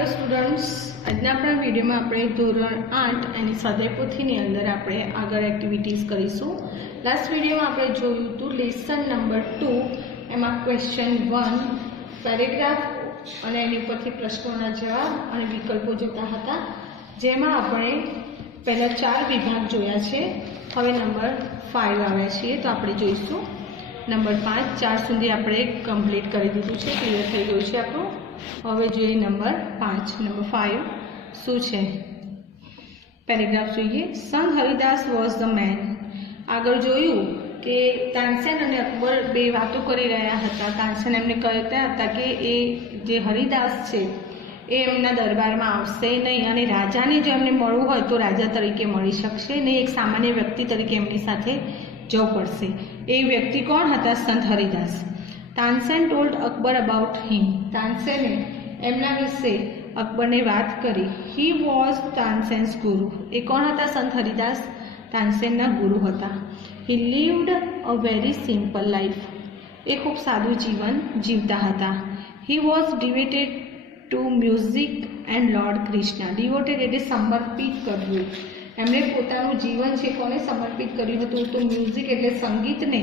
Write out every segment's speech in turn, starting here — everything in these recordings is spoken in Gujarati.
हेलो स्टूडेंट्स, આજના આપણા વિડીયોમાં આપણે ધોરણ 8 એની સ્વાધ્યાય પોથીની અંદર આપણે આગળ એક્ટિવિટીઝ કરીશું। લાસ્ટ વિડીયોમાં આપણે જોયું હતું લેસન નંબર 2 એમાં ક્વેશ્ચન 1 પેરેગ્રાફ અને એની ઉપરથી પ્રશ્નોના જવાબ અને વિકલ્પો જોતા હતા, જેમાં આપણે પહેલા 4 વિભાગ જોયા છે। હવે નંબર 5 આવ્યા છીએ તો આપણે જોઈશું નંબર 5 4 સુધી આપણે કમ્પ્લીટ કરી દીધું છે, ક્લિયર થઈ ગયું છે આપણું। હવે જોઈએ નંબર 5 નંબર 5 શું છે પેરેગ્રાફ જોઈએ। સંત હરિદાસ વોઝ ધ મેન। આગળ જોયું કે તાનસેન અને અકબર બે વાતો કરી રહ્યા હતા। તાનસેન એમને કહેતા હતા કે એ જે હરિદાસ છે એ એમના દરબારમાં આવશે નહીં અને રાજાને જો એમને મળવું હોય તો રાજા તરીકે મળી શકશે નહીં, એક સામાન્ય વ્યક્તિ તરીકે એમની સાથે જવું પડશે। એ વ્યક્તિ કોણ હતા? સંત હરિદાસ। તાનસેન ટોલ્ડ અકબર અબાઉટ હિમ। તાનસેને એમના વિશે અકબરને વાત કરી। હી વોઝ તાનસેન્સ ગુરુ। એ કોણ હતા? સંત હરિદાસ તાનસેનના ગુરુ હતા। હી લીવ્ડ અ વેરી સિમ્પલ લાઈફ। એ ખૂબ સાદું જીવન જીવતા હતા। He was devoted to music and lord Krishna. Devoted એટલે સમર્પિત કર્યું। એમણે પોતાનું જીવન છે કોને સમર્પિત કર્યું હતું? તો મ્યુઝિક એટલે સંગીતને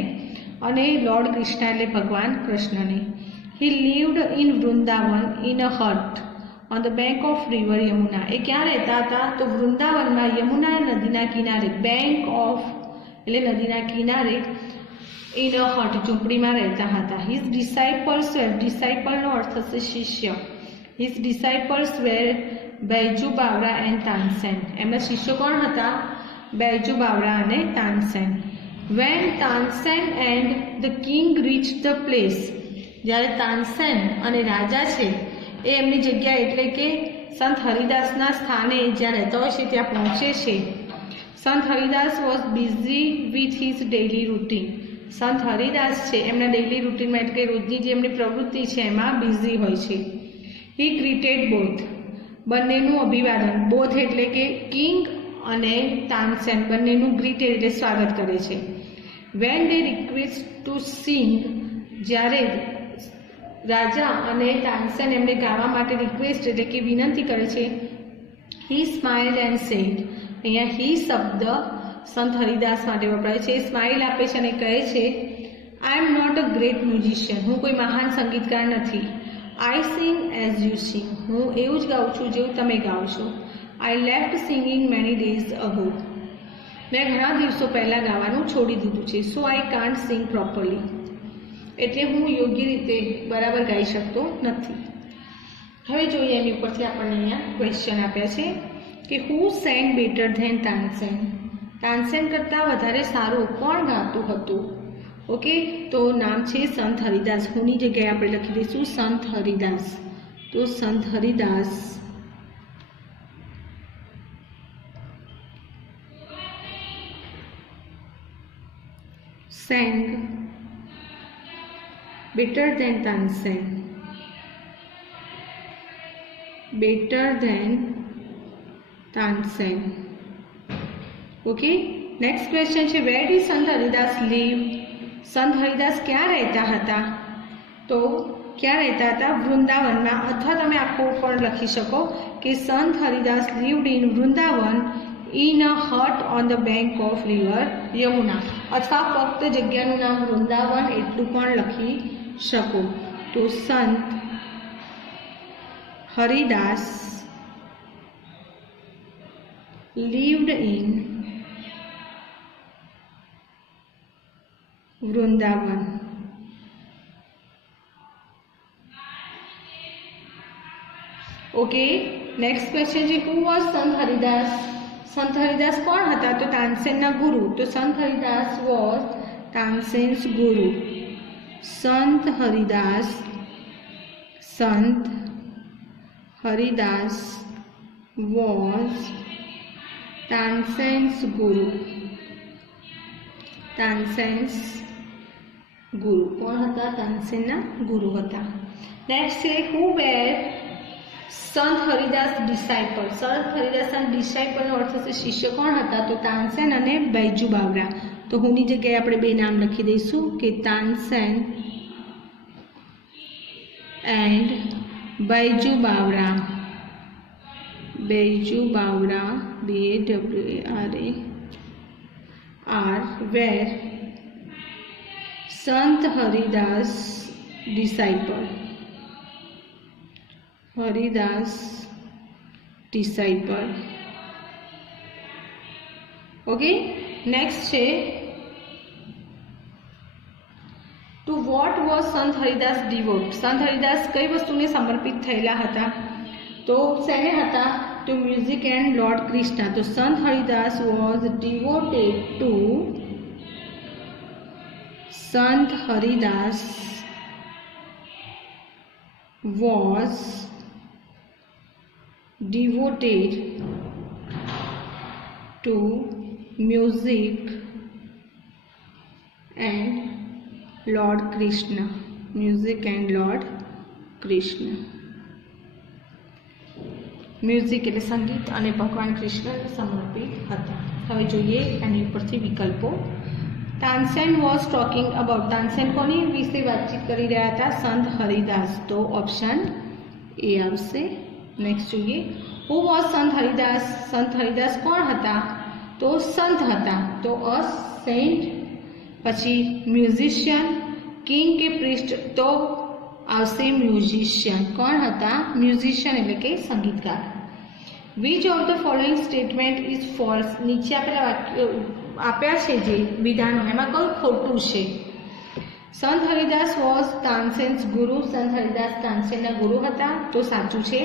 અને લોર્ડ કૃષ્ણ એટલે ભગવાન કૃષ્ણને। He lived in Vrindavan in a hut on the bank of river Yamuna. એ ક્યાં રહેતા હતા? તો વૃંદાવનમાં યમુના નદીના કિનારે, બેંક ઓફ એટલે નદીના કિનારે, ઇન અ હટ ઝૂંપડીમાં રહેતા હતા। હિઝ ડિસાઇપલ્સ વેર, ડિસાઇપલનો અર્થ થશે શિષ્ય। His disciples were Baiju Bawra and Tansen. એમના શિષ્યો કોણ હતા? બૈજુ બાવરા અને Tansen. When Tansen and the king reached the place, જ્યારે તાનસેન અને રાજા છે એ એમની જગ્યા એટલે કે સંત હરિદાસના સ્થાને જ્યાં રહેતા હોય છે ત્યાં પહોંચે છે। Sant Haridas was busy with his daily routine. સંત હરિદાસ છે એમના ડેઇલી રૂટીનમાં એટલે કે રોજની જે એમની પ્રવૃત્તિ છે એમાં બિઝી હોય છે। હી ગ્રીટેડ બોથ, બંનેનું અભિવાદન, બોથ એટલે કે કિંગ અને તાનસેન બંનેનું ગ્રીટેડ એટલે સ્વાગત કરે છે। When they request to sing, જ્યારે રાજા અને તાનસેન એમને ગાવા માટે રિક્વેસ્ટ એટલે કે વિનંતી કરે છે। હી સ્માઇલ્ડ એન્ડ સેડ, અહીંયા હી શબ્દ સંત હરિદાસ માટે વપરાય છે। સ્માઇલ આપે છે અને કહે છે I am not a great musician, હું કોઈ મહાન સંગીતકાર નથી। આઈ સિંગ એઝ યુ સિંગ, હું એવું જ ગાઉં છું જેવું તમે ગાઓ છો। I left singing many days ago, મેં ઘણા દિવસો પહેલાં ગાવાનું છોડી દીધું છે। સો આઈ કાન્ટ સિંગ પ્રોપરલી, એટલે હું યોગ્ય રીતે બરાબર ગાઈ શકતો નથી। હવે જોઈએ એની ઉપરથી આપણને અહીંયા ક્વેશ્ચન આપ્યા છે કે who sang better than Tansen. Tansen કરતાં વધારે સારું કોણ ગાતું હતું? ઓકે, તો નામ છે સંત હરિદાસ। હુંની જગ્યાએ આપણે લખી દઈશું સંત હરિદાસ। તો સંત Haridas sang better than Tansen, better than Tansen। Okay, next question છે where did Sant Haridas live? સંત હરિદાસ ક્યાં રહેતા હતા? તો ક્યાં રહેતા હતા? વૃંદાવનમાં, અથવા તમે આખું પણ લખી શકો કે Sant Haridas lived in Vrindavan in a hut on the bank of river Yamuna, અથવા ફક્ત જગ્યાનું નામ વૃંદાવન એટલું પણ લખી શકો। તો સંત Haridas lived in Vrindavan. Okay, next question છે હુ વોઝ સંત હરિદાસ? સંત હરિદાસ કોણ હતા? તો તાનસેનના ગુરુ। તો સંત હરિદાસ વોઝ તાનસેન્સ ગુરુ। સંત હરિદાસ વોઝ તાનસેન્સ ગુરુ। તાનસેન્સ ગુરુ કોણ હતા? તાનસેનના ગુરુ હતા। નેક્સ્ટ છે હુ વેર સંત હરિદાસ ડિસાઇપલ। સંત હરિદાસના ડિસાઇપલનો અર્થ થશે શિષ્ય। કોણ હતા? તો તાનસેન અને બૈજુ બાવરા। તો હુંની જગ્યાએ આપણે બે નામ લખી દઈશું કે Tansen and Baiju Bawra. Baiju Bawra, Bawar, are where Sant Haridas disciple. Haridas disciple. Okay, next છે to what was Sant Haridas devote? Sant Haridas કઈ વસ્તુને સમર્પિત થયેલા હતા? તો શેને હતા? to music and Lord Krishna. તો Sant Haridas was devoted to Sant Haridas was devoted to music and Lord Krishna. Music and Lord Krishna. Music એટલે સંગીત અને ભગવાન કૃષ્ણને સમર્પિત હતા. હવે જોઈએ એની ઉપરથી વિકલ્પો. Tansen was talking about. Tansen કોની વિશે વાતચીત કરી રહ્યા હતા? સંત હરિદાસ. તો ઓપ્શન એ આવશે. નેક્સ્ટ જોઈએ હુ વોઝ સંત હરિદાસ. સંત હરિદાસ કોણ હતા? તો સંત હતા. તો અ સેન્ટ. પછી મ્યુઝિશિયન, કિંગ કે પ્રિસ્ટ? તો આવશે મ્યુઝિશિયન. કોણ હતા? મ્યુઝિશિયન એટલે કે સંગીતકાર. Which of the following statement is false. નીચે આપેલા વાક્યો આપ્યા છે જે વિધાનો, એમાં કયું ખોટું છે? સંત હરિદાસ વોઝ તાનસેન્સ ગુરુ. સંત હરિદાસ તાનસેનના ગુરુ હતા. તો સાચું છે.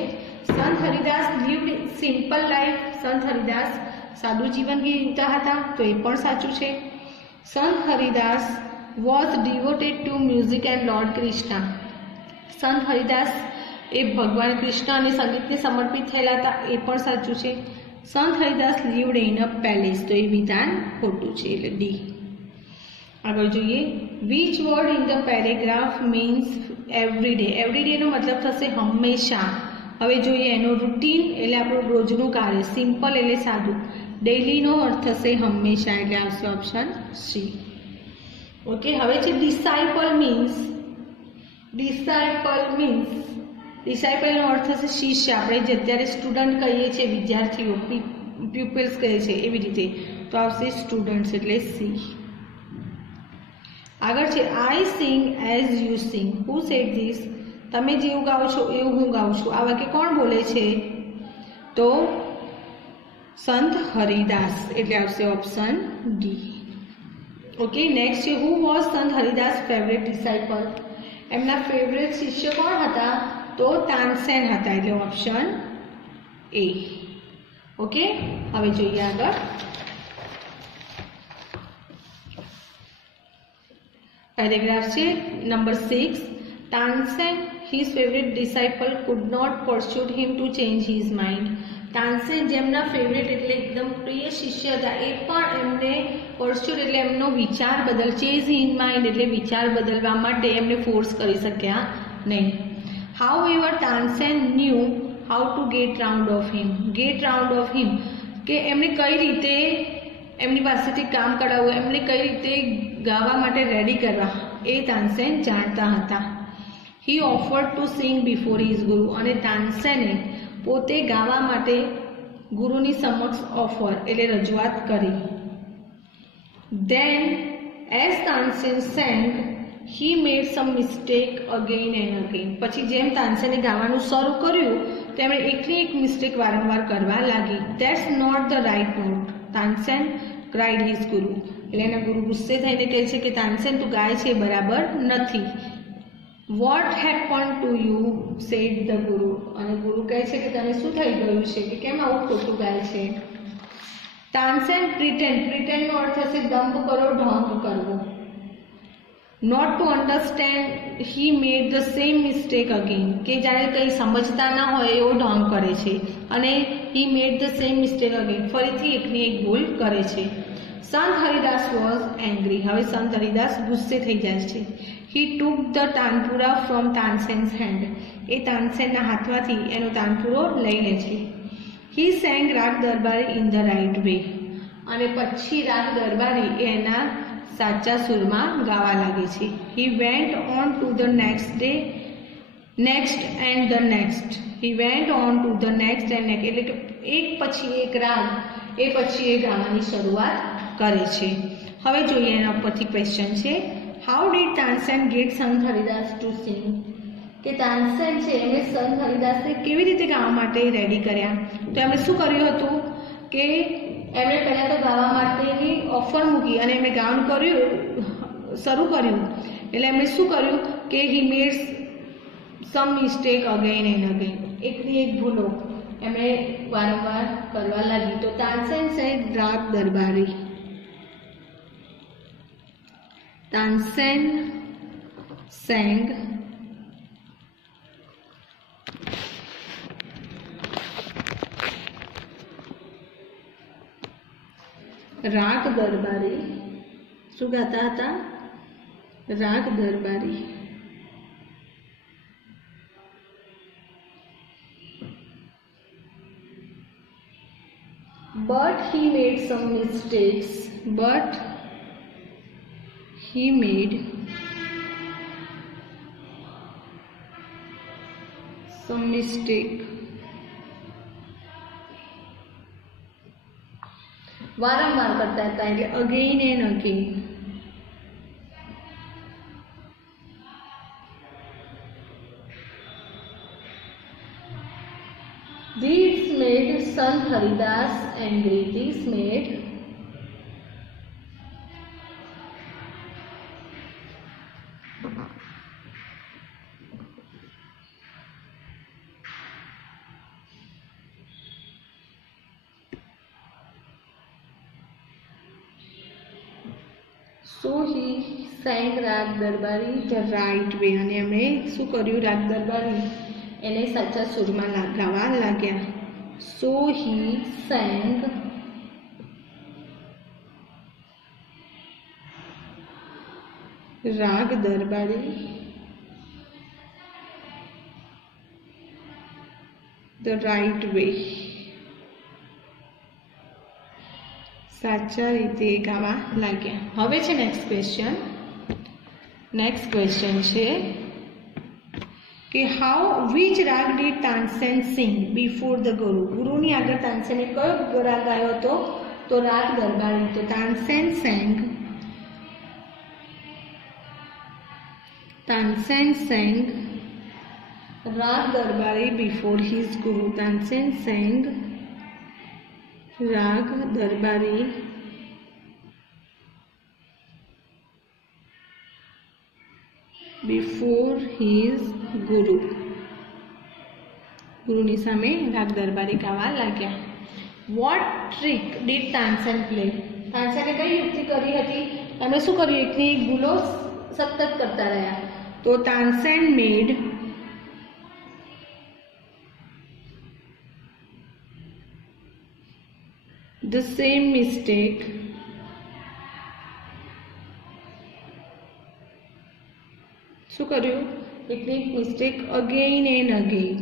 Sant Haridas લીવ્ડ simple life. સંત હરિદાસ સાદું જીવન જીવતા હતા. તો એ પણ સાચું છે. Sant Haridas was devoted to music and lord Krishna. સંત હરિદાસ એ ભગવાન કૃષ્ણ અને સંગીતને સમર્પિત થયેલા હતા. એ પણ સાચું છે. Sant Haridas lived in a palace. તો એ વિધાન ખોટું છે, એટલે ડી. આગળ જોઈએ which word in the paragraph means everyday. એવરીડેનો મતલબ થશે હંમેશા. હવે જોઈએ એનો રૂટીન એટલે આપણું રોજનું કાર્ય. સિમ્પલ એટલે સાદું. ડેઇલીનો અર્થ થશે હંમેશા, એટલે આવશે ઓપ્શન સી. ઓકે, હવે છે ડિસાઇપલ મીન્સ. ડિસાઇપલનો અર્થ થશે શિષ્ય. આપણે જે અત્યારે સ્ટુડન્ટ કહીએ છીએ, વિદ્યાર્થીઓ, પ્યુપિલ્સ કહે છે, એવી રીતે. તો આવશે સ્ટુડન્ટ્સ, એટલે સી. આગળ છે I sing as you sing. Who said this. તમે જેવું ગાઓ છો એવું હું ગાઉં છું. આ વાક્ય કોણ બોલે છે? તો સંત હરિદાસ, એટલે આવશે ઓપ્શન ડી. ઓકે, નેક્સ્ટ છે હુ વોઝ સંત હરિદાસ ફેવરેટ ડિસાઇપલ. એમના ફેવરેટ શિષ્ય કોણ હતા? તો તાનસેન હતા, એટલે ઓપ્શન એ. ઓકે, હવે જોઈએ આગળ. પેરેગ્રાફ છે number 6. Tansen his favorite disciple could not pursue him to change his mind. Tansen જેમના ફેવરેટ એટલે એકદમ પ્રિય શિષ્ય હતા, એ પણ એમને પરસ્યુટ એટલે એમનો વિચાર ચેન્જ ઇન માઇન્ડ એટલે વિચાર બદલવા માટે એમને ફોર્સ કરી શક્યા નહીં. However Tansen knew how to get round of him. Get round of him કે એમને કઈ રીતે એમની પાસેથી કામ કરાવવું, એમને કઈ રીતે ગાવા માટે રેડી કરવા, એ તાનસેન જાણતા હતા. He offered to sing before his guru. અને તાનસેને પોતે ગાવા માટે ગુરુની સમક્ષ ઓફર એટલે રજૂઆત કરી. Then as Tansen sang he made some mistake again and again. પછી જેમ તાનસેને ગાવાનું શરૂ કર્યું તો એમણે એકની એક મિસ્ટેક વારંવાર કરવા લાગી. That's not the right note. Tansen cried his guru. એટલે એના ગુરુ ગુસ્સે થઈને કહે છે કે તાનસેન તું ગાય છે બરાબર નથી. What happen to you sad the ગુરુ. અને ગુરુ કહે છે કે તને શું થઈ ગયું છે, કે કેમ આવું ખોટું ગાય છે. તાનસેન પ્રિટેન્ડનો અર્થ થશે દંભ કરો, ઢોંગ કરવો. Not to understand he made the same mistake again. કે જ્યારે કંઈ સમજતા ના હોય એવો ઢોંગ કરે છે. અને he made the same mistake again, ફરીથી એકની એક ભૂલ કરે છે. Sant Haridas was angry. હવે સંત હરિદાસ ગુસ્સે થઈ જાય છે. He took the tanpura from Tansen's hand. એ તાનસેનના હાથમાંથી એનો તાનપુરો લઈ લે છે. He sang raga Darbari in the right way. અને પછી રાગ દરબારી એના સાચા સુરમાં ગાવા લાગે છે. He went on to the next day next and the next. He went on to the next and next, એટલે કે એક પછી એક રાગ એ પછી એ ગાવાની શરૂઆત કરે છે. હવે જોઈએ એના પરથી ક્વેશ્ચન છે, હાઉ ડીડ તાનસેન ગેટ સંત હરિદાસ ટુ સિંગ? કે તાનસેન છે એમણે સંત હરિદાસને કેવી રીતે ગાવા માટે રેડી કર્યા? તો એમણે શું કર્યું હતું કે એમણે પહેલાં તો ગાવા માટેની ઓફર મૂકી અને એમણે ગાવાનું કર્યું, શરૂ કર્યું. એટલે એમણે શું કર્યું કે હી made some mistake again and again, એકની એક ભૂલો એમણે વારંવાર કરવા લાગી. તો તાનસેન સેંગ રાગ દરબારી. તાનસેન સેંગ રાગ દરબારી. શું ગાતા હતા? રાગ દરબારી. But he made some mistakes. But he made some mistake. વારંવાર કરતા હતા એટલે again and again. This made Sant Haridas angry. This made so he sang રાગ દરબારી the right way. અને એમણે શું કર્યું? રાગ દરબારી એને સાચા સુરમાં ગાવા લાગ્યા. So he sang રાગ દરબારી the right way. સાચા રીતે ગાવા લાગ્યા. હવે છે નેક્સ્ટ ક્વેશ્ચન. નેક્સ્ટ ક્વેશ્ચન છે કે how which raga did Tansen sing before the guru? ગુરુની આગળ તાનસેને કયો રાગ ગાયો હતો? તો રાગ દરબારી. તો તાનસેન સેંગ રાગ દરબારી બિફોર હિઝ ગુરુ. તાનસેન સેંગ રાગ દરબારી before his guru. ગુરુની સામે રાગ દરબારી ગાવા લાગ્યા. What trick did Tansen play? તાનસેને કઈ યુક્તિ કરી હતી? એમણે શું કર્યું? એકની એક ભૂલો સતત કરતા રહ્યા. તો Tansen made the same mistake શું કર્યું? એકની એક મિસ્ટેક અગેન એન્ડ અગેન.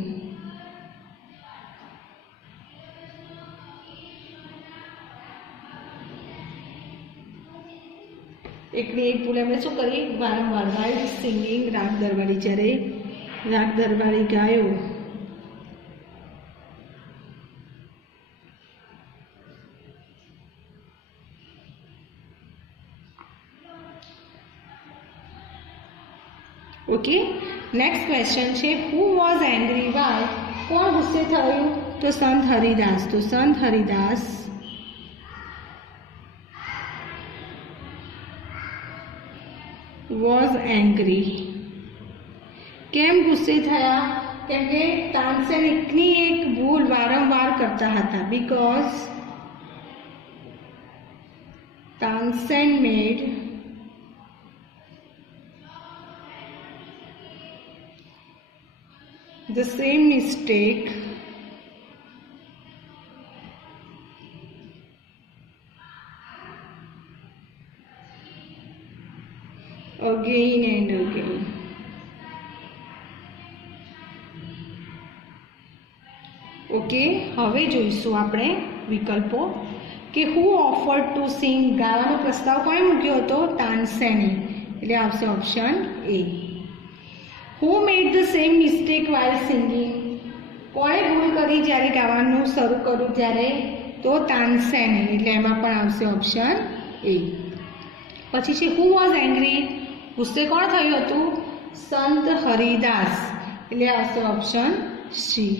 એકની એક ભૂલ એમણે શું કરી? વારંવાર વાઇલ સિંગિંગ રાગ દરબારી. જ્યારે રાગ દરબારી ગાયો ઓકે. નેક્સ્ટ ક્વેશ્ચન છે હુ વોઝ એંગ્રી બાય? કોણ ગુસ્સે થયું? તો સંત હરિદાસ. તો સંત હરિદાસ વોઝ એંગ્રી. કેમ ગુસ્સે થયા? કેમ કે તાનસેન એકની એક ભૂલ વારંવાર કરતા હતા. Because Tansen made the same mistake again and again. Okay. હવે જોઈશું આપણે વિકલ્પો કે હુ ઓફર્ડ ટુ સિંગ? ગાવાનો પ્રસ્તાવ કોણે મૂક્યો હતો? તાનસેને. એટલે આવશે ઓપ્શન એ. Who made the same mistake while singing? કોણે ભૂલ કરી જ્યારે ગાવાનું શરૂ કર્યું ત્યારે? તો તાનસેન, એટલે એમાં પણ આવશે ઓપ્શન એ. પછી છે હુ વોઝ એંગ્રી? ગુસ્સે કોણ થયું હતું? સંત હરિદાસ, એટલે આવશે ઓપ્શન સી.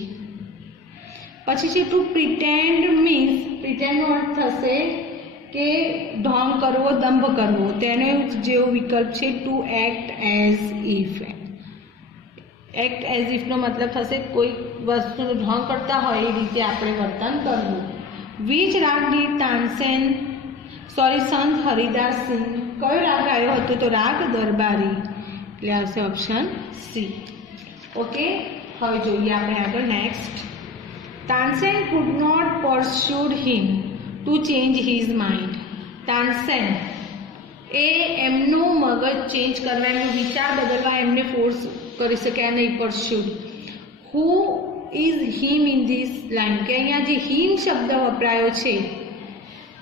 પછી છે ટુ પ્રિટેન્ડ મીન્સ, પ્રિટેન્ડનો અર્થ થશે કે ઢોંગ કરવો, દંભ કરવો. તેને જેવો વિકલ્પ છે to act as if. Act as ઇફનો મતલબ થશે કોઈ વસ્તુનું ઢોંગ કરતા હોય એ રીતે આપણે વર્તન કરવું. વિચ રાગ ડીડ તાનસેન સંત હરિદાસ સિંહ? કયો રાગ આવ્યો હતો? તો રાગ દરબારી, એટલે આવશે ઓપ્શન સી. ઓકે, હવે જોઈએ આપણે આગળ next. Tansen could not persuaded him to change his mind. Tansen એ એમનું મગજ ચેન્જ કરવા, એમનો વિચાર બદલવા એમને ફોર્સ કરી શક્યા નહીં. Persuaded. Who is him in this line? કે અહીંયા જે હિમ શબ્દ વપરાયો છે,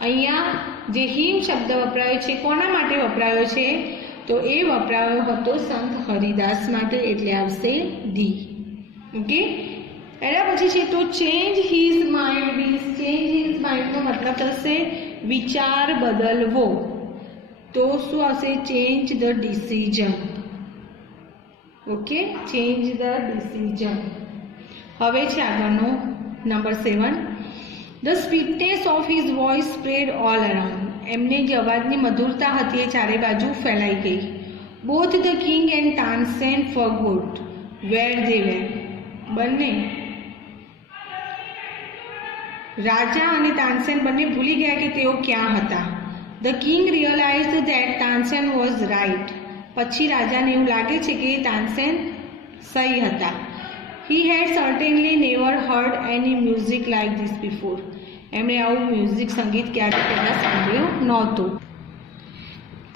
અહીંયા જે હિમ શબ્દ વપરાયો છે કોના માટે વપરાયો છે? તો એ વપરાયો હતો સંત હરિદાસ માટે, એટલે આવશે ડી. ઓકે, એના પછી છે તો change his mind means, change his માઇન્ડનો મતલબ થશે વિચાર બદલવો. તો શું આવશે? Change the decision. Okay, change the decision. હવે છે આગળનો number 7. The sweetness of his voice spread all around. એમને જે અવાજની મધુરતા હતી એ ચારે બાજુ ફેલાઈ ગઈ. Both the king and Tansen forgot where they were. બંને રાજા અને તાનસેન બંને ભૂલી ગયા કે તેઓ ક્યાં હતા. The king realised that Tansen was right. પછી રાજાને એવું લાગે છે કે તાનસેન સહી હતા. He had certainly never heard any music like this before. એમણે આવું મ્યુઝિક સંગીત ક્યારે પહેલાં સાંભળ્યું નહોતું.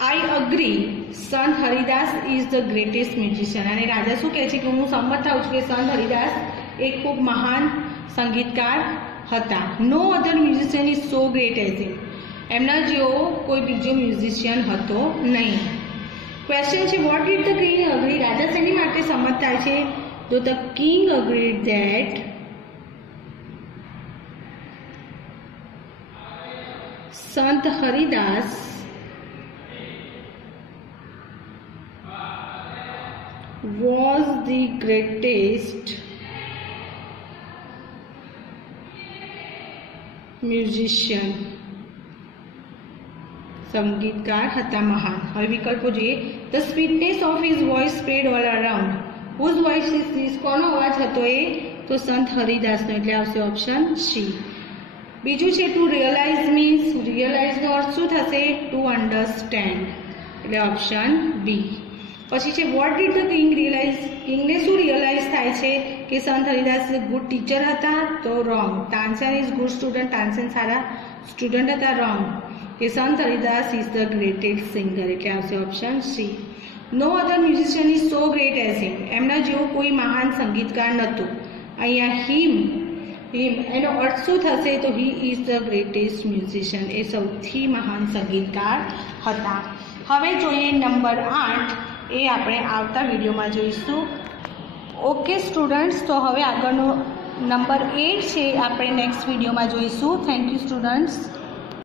આઈ અગ્રી સંત Haridas is the greatest musician. અને રાજા શું કહે છે કે હું સંમત થાઉં છું કે સંત હરિદાસ એ ખૂબ મહાન સંગીતકાર હતા. No other musician is so great as him. એમના જેવો કોઈ બીજો મ્યુઝિશિયન હતો નહીં. ક્વેશ્ચન છે what did the king agree? રાજા શેની માટે સંમત થાય છે? તો the king agreed that Sant Haridas was the greatest musician. સંગીતકાર હતા મહાન. હવે વિકલ્પો જોઈએ. The sweetness of his voice spread all around. Whose voice is this? કોનો અવાજ હતો એ? તો સંત હરિદાસનો, એટલે આવશે ઓપ્શન સી. બીજું છે ટુ રિયલાઇઝ મીન્સ, રિયલાઇઝનો અર્થ શું થશે? ટુ અન્ડરસ્ટેન્ડ, એટલે ઓપ્શન બી. પછી છે what did the king realise? કિંગને શું રિયલાઇઝ થાય છે કે સંત હરિદાસ ગુડ ટીચર હતા? તો wrong. Tansen is good student. Tansen સારા સ્ટુડન્ટ હતા? રોંગ. કે Sant Haridas is the greatest singer, એટલે આવશે option C. No other musician is so great as him. એમના જેવો કોઈ મહાન સંગીતકાર નહોતું. અહીંયા હિમ એનો અર્થ શું થશે? તો he is the greatest musician. એ સૌથી મહાન સંગીતકાર હતા. હવે જોઈએ નંબર 8. એ આપણે આવતા વિડીયોમાં જોઈશું. ઓકે સ્ટુડન્ટ્સ, તો હવે આગળનો નંબર 8 છે આપણે નેક્સ્ટ વિડીયોમાં જોઈશું. Thank you students.